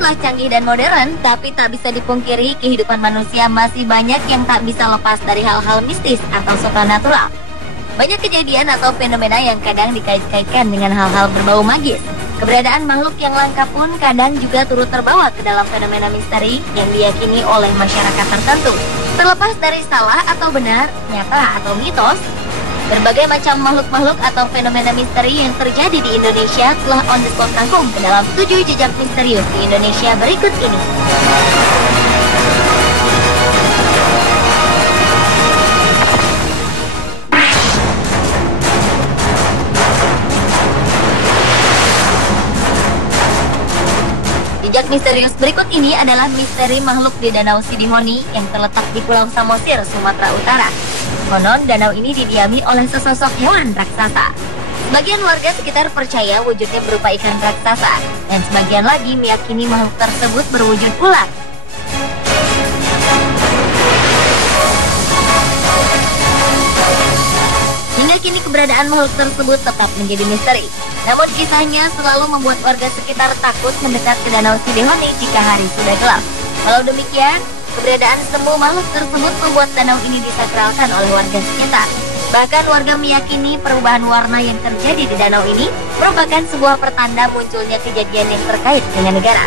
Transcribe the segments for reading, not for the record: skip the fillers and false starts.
telah canggih dan modern, tapi tak bisa dipungkiri kehidupan manusia masih banyak yang tak bisa lepas dari hal-hal mistis atau supranatural. Banyak kejadian atau fenomena yang kadang dikait-kaitkan dengan hal-hal berbau magis. Keberadaan makhluk yang langka pun kadang juga turut terbawa ke dalam fenomena misteri yang diyakini oleh masyarakat tertentu. Terlepas dari salah atau benar, nyata atau mitos, berbagai macam makhluk-makhluk atau fenomena misteri yang terjadi di Indonesia telah on the spot rangkum ke dalam 7 jejak misterius di Indonesia berikut ini. Jejak misterius berikut ini adalah misteri makhluk di Danau Sidimoni yang terletak di Pulau Samosir, Sumatera Utara. Konon, danau ini didiami oleh sesosok hewan raksasa. Sebagian warga sekitar percaya wujudnya berupa ikan raksasa, dan sebagian lagi meyakini makhluk tersebut berwujud ular. Hingga kini keberadaan makhluk tersebut tetap menjadi misteri. Namun kisahnya selalu membuat warga sekitar takut mendekat ke Danau Sidimoni jika hari sudah gelap. Walau demikian, keberadaan semu makhluk tersebut membuat danau ini disakralkan oleh warga sekitar. Bahkan warga meyakini perubahan warna yang terjadi di danau ini merupakan sebuah pertanda munculnya kejadian yang terkait dengan negara.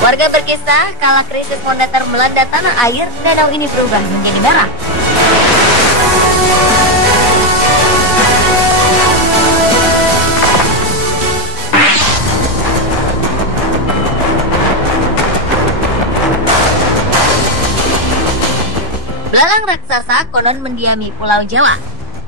Warga berkisah, kala krisis moneter melanda tanah air, danau ini berubah menjadi merah. Belalang raksasa konon mendiami Pulau Jawa.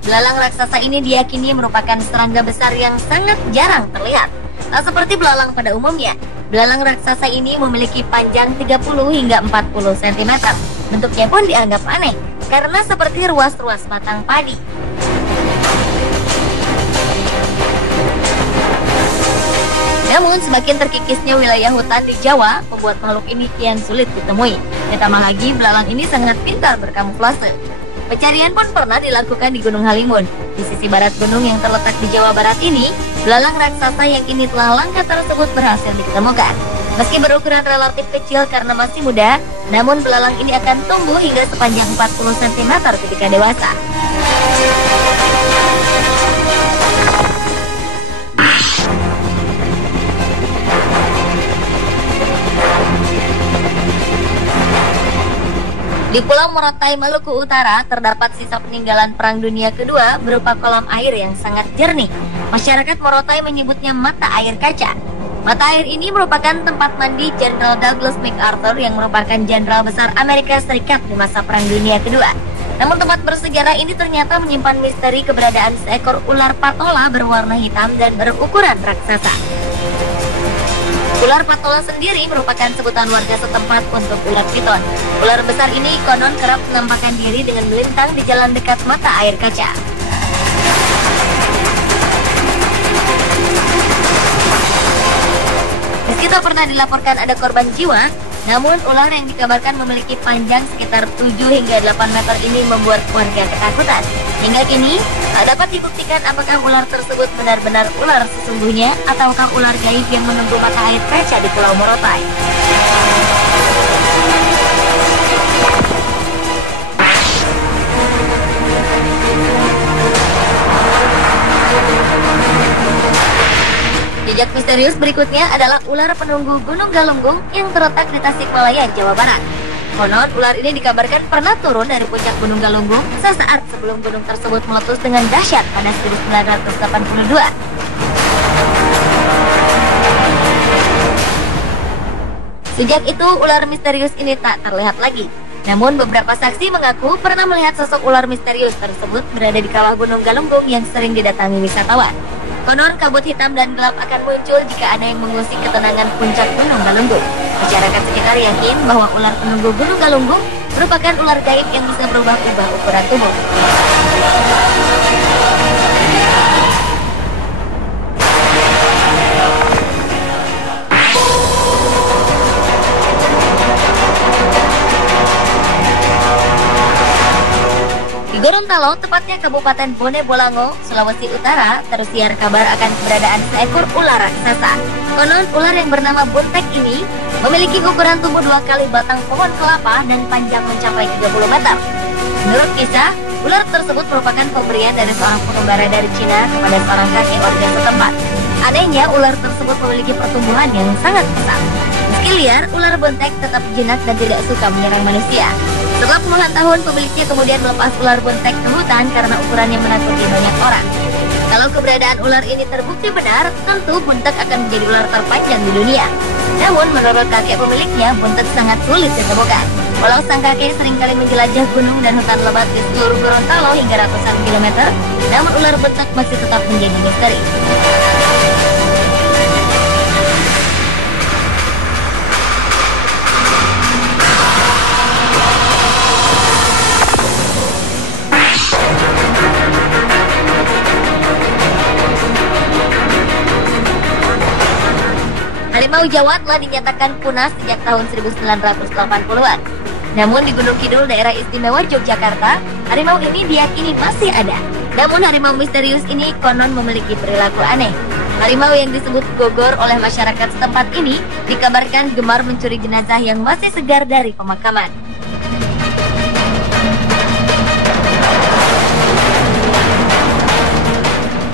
Belalang raksasa ini diyakini merupakan serangga besar yang sangat jarang terlihat. Tak seperti belalang pada umumnya, belalang raksasa ini memiliki panjang 30 hingga 40 cm. Bentuknya pun dianggap aneh, karena seperti ruas-ruas batang padi. Namun, semakin terkikisnya wilayah hutan di Jawa, membuat makhluk ini kian sulit ditemui. Ditambah lagi, belalang ini sangat pintar berkamuflase. Pencarian pun pernah dilakukan di Gunung Halimun. Di sisi barat gunung yang terletak di Jawa Barat ini, belalang raksasa yang kini telah langka tersebut berhasil ditemukan. Meski berukuran relatif kecil karena masih muda, namun belalang ini akan tumbuh hingga sepanjang 40 cm ketika dewasa. Di Pulau Morotai, Maluku Utara, terdapat sisa peninggalan Perang Dunia Kedua berupa kolam air yang sangat jernih. Masyarakat Morotai menyebutnya mata air kaca. Mata air ini merupakan tempat mandi Jenderal Douglas MacArthur yang merupakan jenderal besar Amerika Serikat di masa Perang Dunia Kedua. Namun tempat bersejarah ini ternyata menyimpan misteri keberadaan seekor ular patola berwarna hitam dan berukuran raksasa. Ular patola sendiri merupakan sebutan warga setempat untuk ular piton. Ular besar ini konon kerap menampakkan diri dengan melintang di jalan dekat mata air kaca. Meski tak pernah dilaporkan ada korban jiwa, namun ular yang dikabarkan memiliki panjang sekitar 7 hingga 8 meter ini membuat warga ketakutan. Hingga kini, tak dapat dibuktikan apakah ular tersebut benar-benar ular sesungguhnya ataukah ular gaib yang menunggu mata air kaca di Pulau Morotai. Jejak misterius berikutnya adalah ular penunggu Gunung Galunggung yang terletak di Tasikmalaya, Jawa Barat. Konon, ular ini dikabarkan pernah turun dari puncak Gunung Galunggung sesaat sebelum gunung tersebut meletus dengan dahsyat pada 1982. Sejak itu, ular misterius ini tak terlihat lagi. Namun, beberapa saksi mengaku pernah melihat sosok ular misterius tersebut berada di kawah Gunung Galunggung yang sering didatangi wisatawan. Konon, kabut hitam dan gelap akan muncul jika ada yang mengusik ketenangan puncak Gunung Galunggung. Masyarakat sekitar yakin bahwa ular penunggu Gunung Galunggung merupakan ular gaib yang bisa berubah-ubah ukuran tubuh. Di Gorontalo Riau, tepatnya Kabupaten Bone Bolango, Sulawesi Utara, tersiar kabar akan keberadaan seekor ular raksasa. Konon ular yang bernama buntek ini memiliki ukuran tubuh 2 kali batang pohon kelapa dan panjang mencapai 30 meter. Menurut kisah, ular tersebut merupakan pemberian dari seorang pengembara dari Cina kepada seorang kakek warga setempat. Anehnya, ular tersebut memiliki pertumbuhan yang sangat pesat. Meski liar, ular buntek tetap jinak dan tidak suka menyerang manusia. Setelah puluhan tahun, pemiliknya kemudian melepas ular buntek ke hutan karena ukurannya menakuti banyak orang. Kalau keberadaan ular ini terbukti benar, tentu buntek akan menjadi ular terpanjang di dunia. Namun, menurut kakek pemiliknya, buntek sangat sulit ditemukan. Walau sang kakek seringkali menjelajah gunung dan hutan lebat di seluruh Gorontalo hingga ratusan kilometer, namun ular buntek masih tetap menjadi misteri. Harimau Jawa telah dinyatakan punah sejak tahun 1980-an. Namun di Gunung Kidul, daerah istimewa Yogyakarta, harimau ini diyakini masih ada. Namun harimau misterius ini konon memiliki perilaku aneh. Harimau yang disebut Gogor oleh masyarakat setempat ini dikabarkan gemar mencuri jenazah yang masih segar dari pemakaman.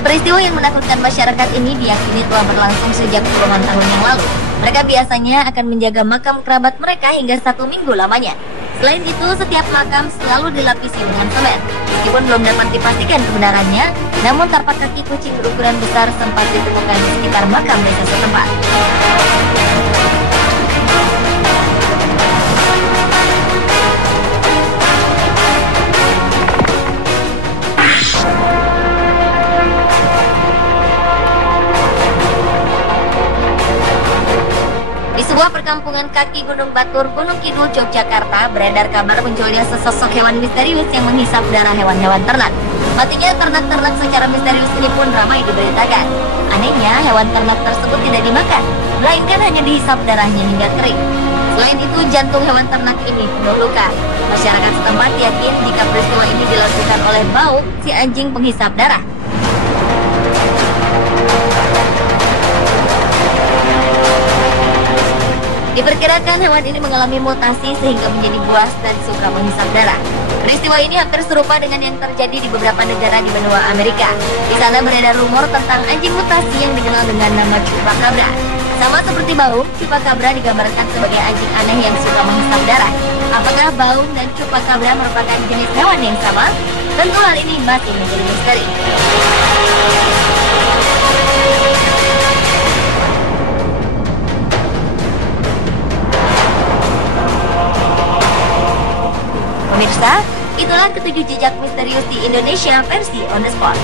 Peristiwa yang menakutkan masyarakat ini diyakini telah berlangsung sejak puluhan tahun yang lalu. Mereka biasanya akan menjaga makam kerabat mereka hingga 1 minggu lamanya. Selain itu, setiap makam selalu dilapisi dengan semen. Meskipun belum dapat dipastikan kebenarannya, namun tapak kaki kucing berukuran besar sempat ditemukan di sekitar makam desa setempat. Di sebuah perkampungan kaki Gunung Batur, Gunung Kidul, Yogyakarta, beredar kabar munculnya sesosok hewan misterius yang menghisap darah hewan-hewan ternak. Matinya ternak-ternak secara misterius ini pun ramai diberitakan. Anehnya, hewan ternak tersebut tidak dimakan, melainkan hanya dihisap darahnya hingga kering. Selain itu, jantung hewan ternak ini penuh luka. Masyarakat setempat yakin jika peristiwa ini dilakukan oleh bau si anjing penghisap darah. Diperkirakan hewan ini mengalami mutasi sehingga menjadi buas dan suka menghisap darah. Peristiwa ini hampir serupa dengan yang terjadi di beberapa negara di benua Amerika. Di sana beredar rumor tentang anjing mutasi yang dikenal dengan nama Chupacabra. Sama seperti Baum, Chupacabra digambarkan sebagai anjing aneh yang suka menghisap darah. Apakah Baum dan Chupacabra merupakan jenis hewan yang sama? Tentu hal ini masih menjadi misteri. Pemirsa, itulah ketujuh jejak misterius di Indonesia versi On The Spot.